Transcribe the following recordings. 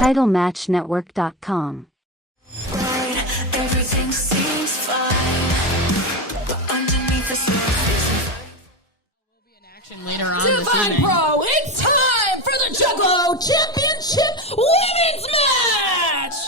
TitleMatchNetwork.com. Everything seems fine, but underneath the surface. Will be in action later on this Divine evening. Pro, it's time for the Juggalo Championship Women's Match!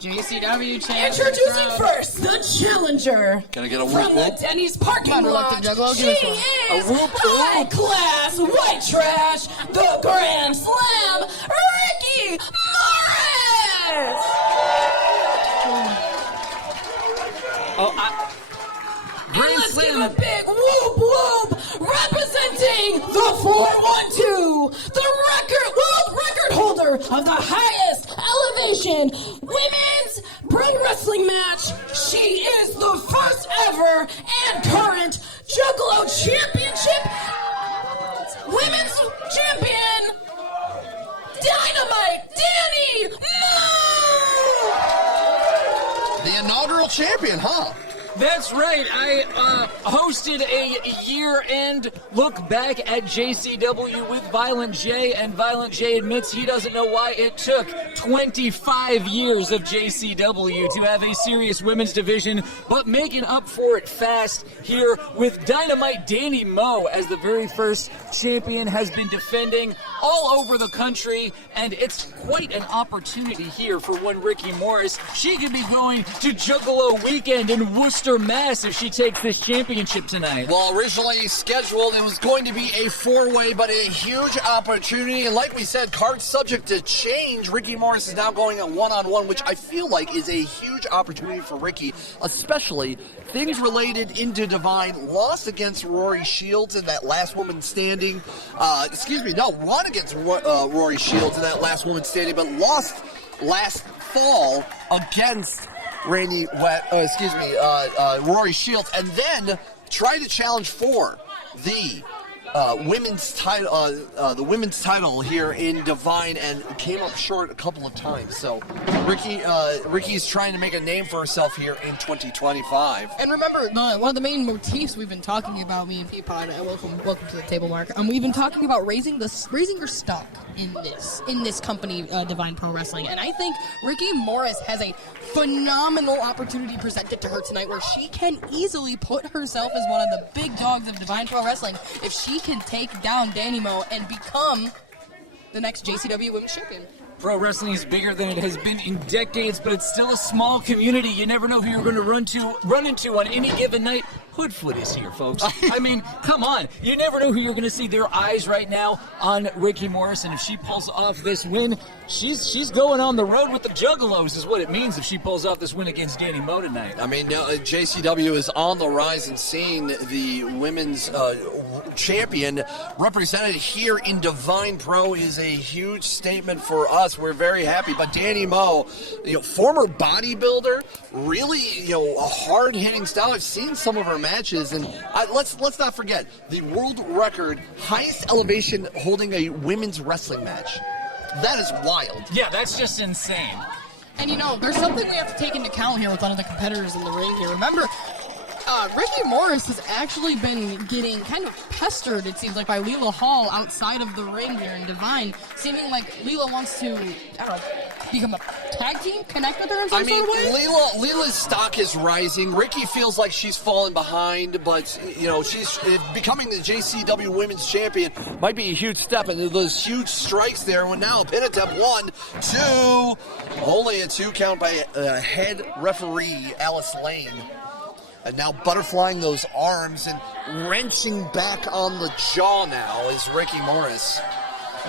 JCW champ. Introducing first, the challenger. Can I get a From whoop the whoop? Denny's parking Come on, lot, Reluctant Juggalo, she give us one. is A whoop high whoop. class white trash, the Grand Slam, Ricki Morris! And let's give a big whoop whoop representing the 412, the world record holder of the highest elevation women's pro wrestling match. She is the first ever and current Juggalo Championship women's champion, Dynamite Dani Mo! The inaugural champion, huh? That's right. I hosted a year-end look back at JCW with Violent J, and Violent J admits he doesn't know why it took 25 years of JCW to have a serious women's division, but making up for it fast here with Dynamite Dani Mo as the very first champion, has been defending all over the country, and it's quite an opportunity here for one Ricki Morris. She could be going to Juggalo Weekend in Worcester, Mass if she takes this championship tonight. Well, originally scheduled, it was going to be a four-way, but a huge opportunity. And like we said, cards subject to change. Ricki Morris is now going at one-on-one, which I feel like is a huge opportunity for Ricki, especially things related into Divine. Lost against Rory Shields in that last woman standing. Won against Rory Shields in that last woman standing, but lost last fall against Rory Shields, and then tried to challenge for the women's title here in Divine, and came up short a couple of times. So Ricki's trying to make a name for herself here in 2025. And remember, one of the main motifs we've been talking about, me and Peapod, welcome to the table, Mark. We've been talking about raising your stock in this company, Divine Pro Wrestling, and I think Ricki Morris has a phenomenal opportunity presented to her tonight, where she can easily put herself as one of the big dogs of Divine Pro Wrestling if she can take down Dani Mo and become the next JCW Women's Champion. Pro wrestling is bigger than it has been in decades, but it's still a small community. You never know who you're going to run into on any given night. Hoodfoot is here, folks. I mean, come on. You never know who you're going to see. Their eyes right now on Ricki Morris, and if she pulls off this win, she's going on the road with the Juggalos, is what it means if she pulls off this win against Dani Mo tonight. I mean, JCW is on the rise, and seeing the women's champion represented here in Divine Pro is a huge statement for us. We're very happy. But Dani Mo, former bodybuilder, really, a hard-hitting style. I've seen some of her matches, and let's not forget the world record highest elevation holding a women's wrestling match. That is wild. Yeah, that's just insane. And there's something we have to take into account here with one of the competitors in the ring here. Remember, Ricki Morris has actually been getting kind of pestered, it seems like, by Leela Hall outside of the ring here in Divine, seeming like Leela wants to, become a tag team, connect with her in some sort of way? Leela's stock is rising. Ricki feels like she's fallen behind, but, she's becoming the JCW Women's Champion might be a huge step, and those huge strikes there. And now a pin attempt, 1, 2, only a 2 count by head referee Alice Lane. And now butterflying those arms and wrenching back on the jaw now is Ricki Morris.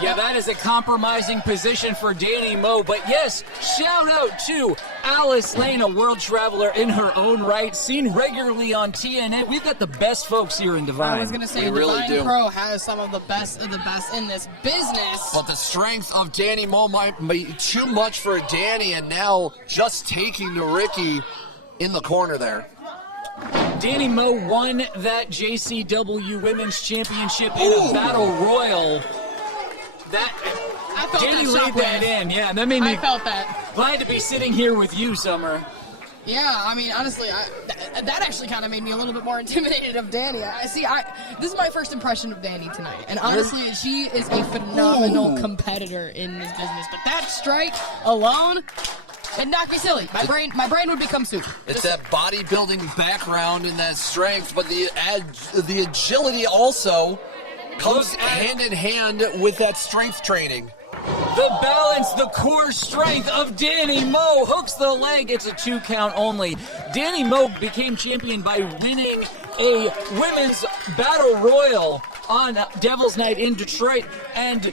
Yeah, that is a compromising position for Dani Mo. But yes, shout out to Alice Lane, a world traveler in her own right, seen regularly on TNA. We've got the best folks here in Divine. I was going to say, We really Divine do. Pro has some of the best in this business. But the strength of Dani Mo might be too much for Dani, and now just taking to Ricki in the corner there. Dani Mo won that JCW Women's Championship in a battle royal. I felt Dani that laid that shockwave. in. Yeah, that made me I felt that. glad to be sitting here with you, Summer. Yeah, I mean, honestly, that actually kind of made me a little bit more intimidated of Dani. This is my first impression of Dani tonight, and honestly, she is a phenomenal competitor in this business. But that strike alone, it knocked me silly. My brain would become soup. It's that bodybuilding background and that strength, but the agility also comes hand in hand with that strength training. The balance, the core strength of Dani Mo hooks the leg. It's a 2 count only. Dani Mo became champion by winning a women's battle royal on Devil's Night in Detroit, and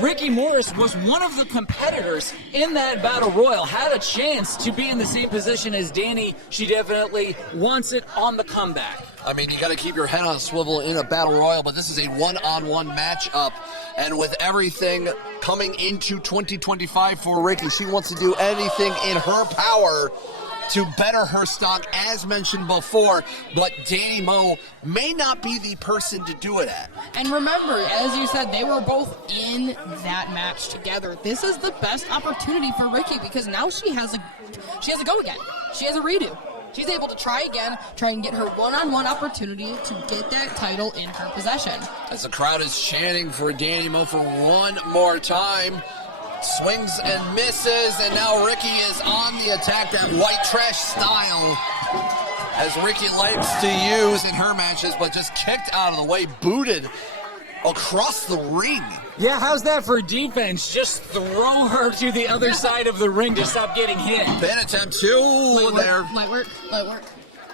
Ricki Morris was one of the competitors in that battle royal, had a chance to be in the same position as Dani. She definitely wants it on the comeback. I mean, you got to keep your head on a swivel in a battle royal, but this is a one-on-one matchup. And with everything coming into 2025 for Ricki, she wants to do anything in her power to better her stock, as mentioned before. But Dani Mo may not be the person to do it at. And remember, as you said, they were both in that match together. This is the best opportunity for Ricki because now she has a go again. She has a redo. She's able to try again, try and get her one-on-one opportunity to get that title in her possession. As the crowd is chanting for Dani Mo for one more time. Swings and misses, and now Ricki is on the attack, that white trash style, as Ricki likes to use in her matches, but just kicked out of the way, booted across the ring. Yeah, how's that for defense? Just throw her to the other side of the ring to stop getting hit. Pin attempt too there. Light work.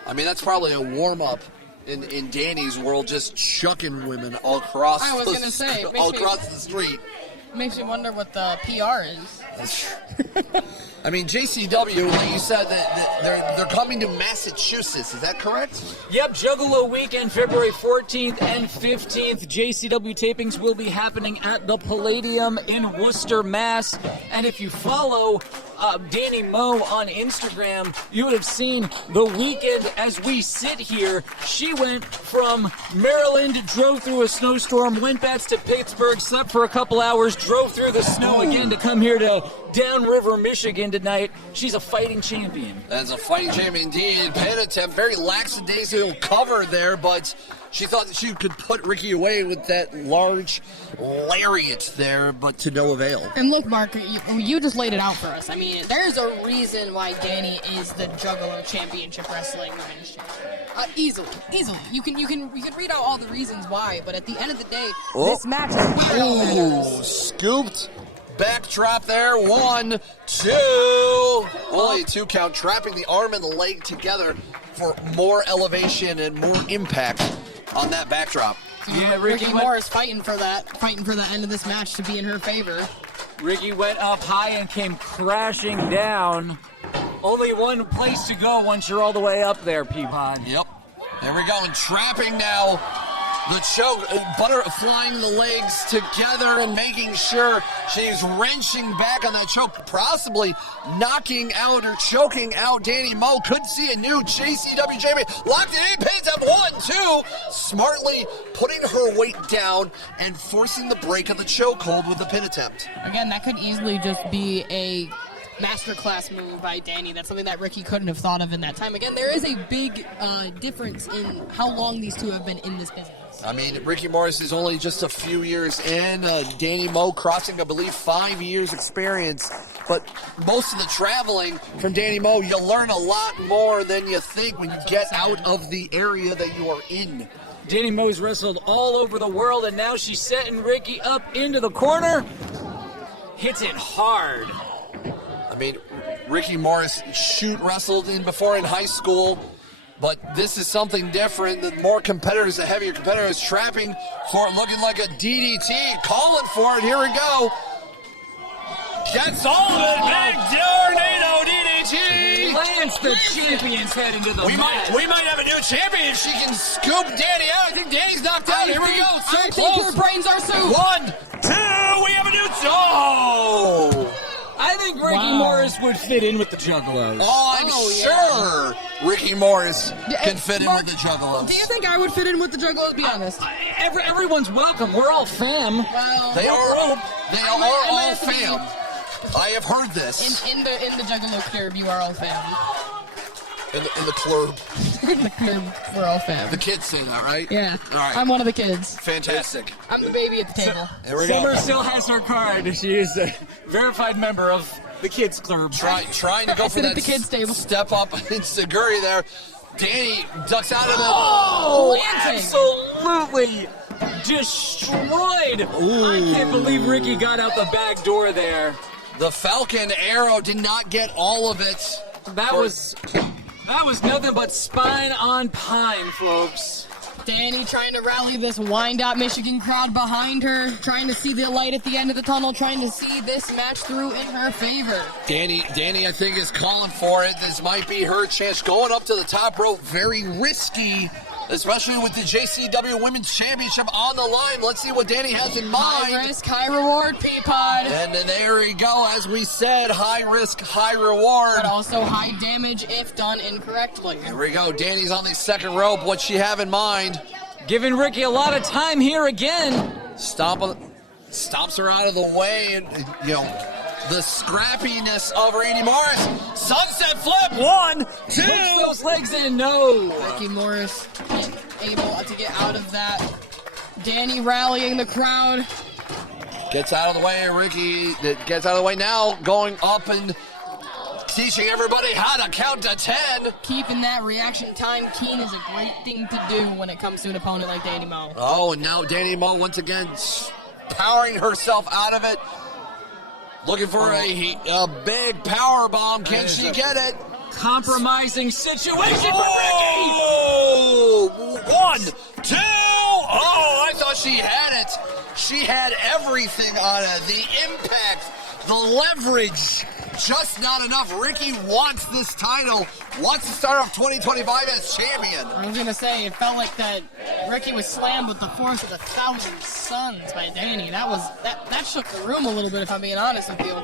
I mean, that's probably a warm-up in Dani's world, just chucking women all across the street. Makes me wonder what the PR is. I mean, JCW, like you said, that they're coming to Massachusetts. Is that correct? Yep, Juggalo Weekend, February 14th and 15th. JCW tapings will be happening at the Palladium in Worcester, Mass. And if you follow Dani Mo on Instagram, you would have seen the weekend as we sit here. She went from Maryland, drove through a snowstorm, went back to Pittsburgh, slept for a couple hours, drove through the snow again to come here to Downriver, Michigan tonight. She's a fighting champion. That's a fighting champion indeed. Pin attempt, very lackadaisical cover there, but she thought that she could put Ricki away with that large lariat there, but to no avail. And look, Mark, you just laid it out for us. I mean, there's a reason why Dani is the Juggalo Championship Wrestling Women's Champion. Easily. You can read out all the reasons why, but at the end of the day, this match is scooped. Backdrop there, 1, 2. Only a 2 count, trapping the arm and the leg together for more elevation and more impact on that backdrop. Yeah, Ricki Morris fighting for the end of this match to be in her favor. Ricki went up high and came crashing down. Only one place to go once you're all the way up there, Peapod. Yep. There we go, and trapping now. The choke, flying the legs together and making sure she's wrenching back on that choke, possibly knocking out or choking out Dani Mo. Could see a new JCW champion. Locked it in, pins up 1, 2. Smartly putting her weight down and forcing the break of the chokehold with the pin attempt. Again, that could easily just be a masterclass move by Dani. That's something that Ricki couldn't have thought of in that time. Again, there is a big difference in how long these two have been in this business. I mean, Ricki Morris is only just a few years in. Dani Mo crossing, I believe, 5 years experience. But most of the traveling from Dani Mo, you learn a lot more than you think when you get out of the area that you are in. Dani Mo's wrestled all over the world, and now she's setting Ricki up into the corner. Hits it hard. I mean, Ricki Morris wrestled before in high school. But this is something different. The more competitors, the heavier competitors, trapping for it, looking like a DDT, calling for it. Here we go. Gets all of it. Big tornado DDT. Lands the champion's head into the mat. We might have a new champion if she can scoop Dani out. I think Dani's knocked out. Here we go. I think her brains are soup. 1, 2. We have a new. Oh. I think Ricki Morris would fit in with the Juggalos. Oh, I'm sure Ricki Morris can fit in with the Juggalos. Do you think I would fit in with the Juggalos? Be honest. Everyone's welcome. We're all fam. Well, They are all fam. I have heard this. In the Juggalo Curb, you are all fam. In the club. We're all fam. The kids say that, right? Yeah. All right. I'm one of the kids. Fantastic. I'm the baby at the table. There we go. Summer still has her card. She is a verified member of the kids club. Trying to go for sit at that the kids' table. step up into Guri there. Danny ducks out of the... Oh, Absolutely destroyed. I can't believe Ricki got out the back door there. The Falcon arrow did not get all of it. That was nothing but spine on pine, folks. Danny trying to rally this Wyandotte, Michigan crowd behind her, trying to see the light at the end of the tunnel, trying to see this match through in her favor. Danny, I think, is calling for it. This might be her chance. Going up to the top rope, very risky, especially with the JCW Women's Championship on the line. Let's see what Danny has in mind. High risk, high reward, Peapod. And then there we go. As we said, high risk, high reward. But also high damage if done incorrectly. Here we go. Danny's on the second rope. What's she have in mind? Giving Ricki a lot of time here again. Stomps her out of the way, and the scrappiness of Ricki Morris. Sunset flip. 1, 2. Push those legs in. No. Ricki Morris able to get out of that. Danny rallying the crowd. Gets out of the way. Ricki gets out of the way now, going up and teaching everybody how to count to 10. Keeping that reaction time keen is a great thing to do when it comes to an opponent like Dani Mo. Oh, and now Dani Mo once again powering herself out of it. Looking for a big power bomb. Can she get it? Compromising situation for Ricki. Oh, 1, 2. Oh, I thought she had it. She had everything on it. The impact, the leverage. Just not enough. Ricki wants this title. Wants to start off 2025 as champion. I was gonna say it felt like that Ricki was slammed with the force of 1,000 suns by Danny. That shook the room a little bit, if I'm being honest with you.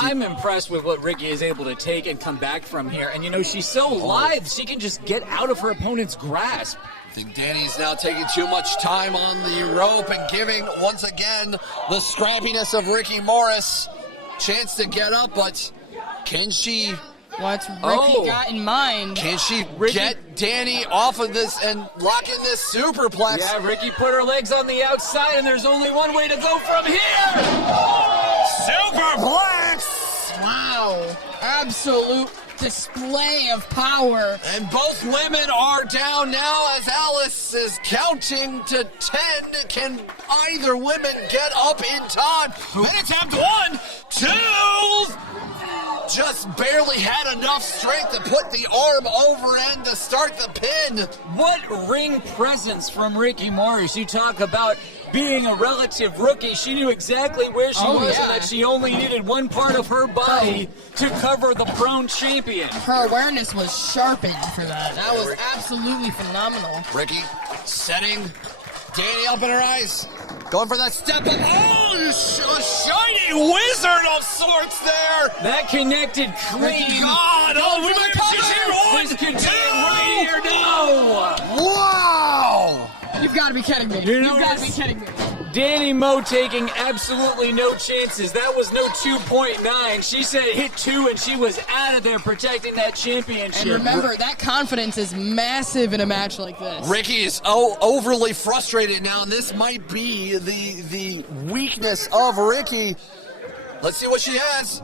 I'm impressed with what Ricki is able to take and come back from here. And she's so lithe, she can just get out of her opponent's grasp. I think Danny's now taking too much time on the rope and giving, once again, the scrappiness of Ricki Morris chance to get up, but can she... What's Ricki got in mind? Can she get Danny off of this and lock in this superplex? Yeah, Ricki put her legs on the outside, and there's only one way to go from here! Superplex! Wow. Absolute display of power. And both women are down now as Alice is counting to 10. Can either women get up in time? And attempt 1, 2. Just barely had enough strength to put the arm over end to start the pin. What ring presence from Ricki Morris. You talk about being a relative rookie. She knew exactly where she was and that she only needed one part of her body to cover the prone champion. Her awareness was sharpened for that. That was absolutely phenomenal. Ricki setting Danny up in her eyes. Going for that step up. Oh, a shiny wizard of sorts there. That connected clean. God, we might have this could right here now. Wow. You've got to be kidding me. You've got to be kidding me. Dani Mo taking absolutely no chances. That was no 2.9. She said hit 2 and she was out of there protecting that championship. And remember, that confidence is massive in a match like this. Ricki is overly frustrated now, and this might be the weakness of Ricki. Let's see what she has.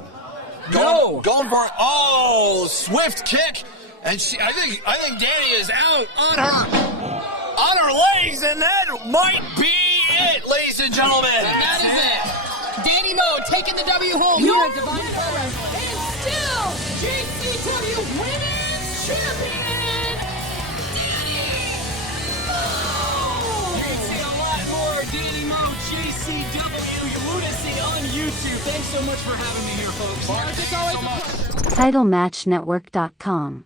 Going for it. Oh, swift kick. And I think Danny is out on her legs, and that might be it, ladies and gentlemen. That is it. Dani Mo taking the W home here at Divine Pro Wrestling. And still JCW Women's Champion, Dani Mo. You can see a lot more Dani Mo, JCW. You want to see on YouTube. Thanks so much for having me here, folks. It's always a pleasure. TitleMatchNetwork.com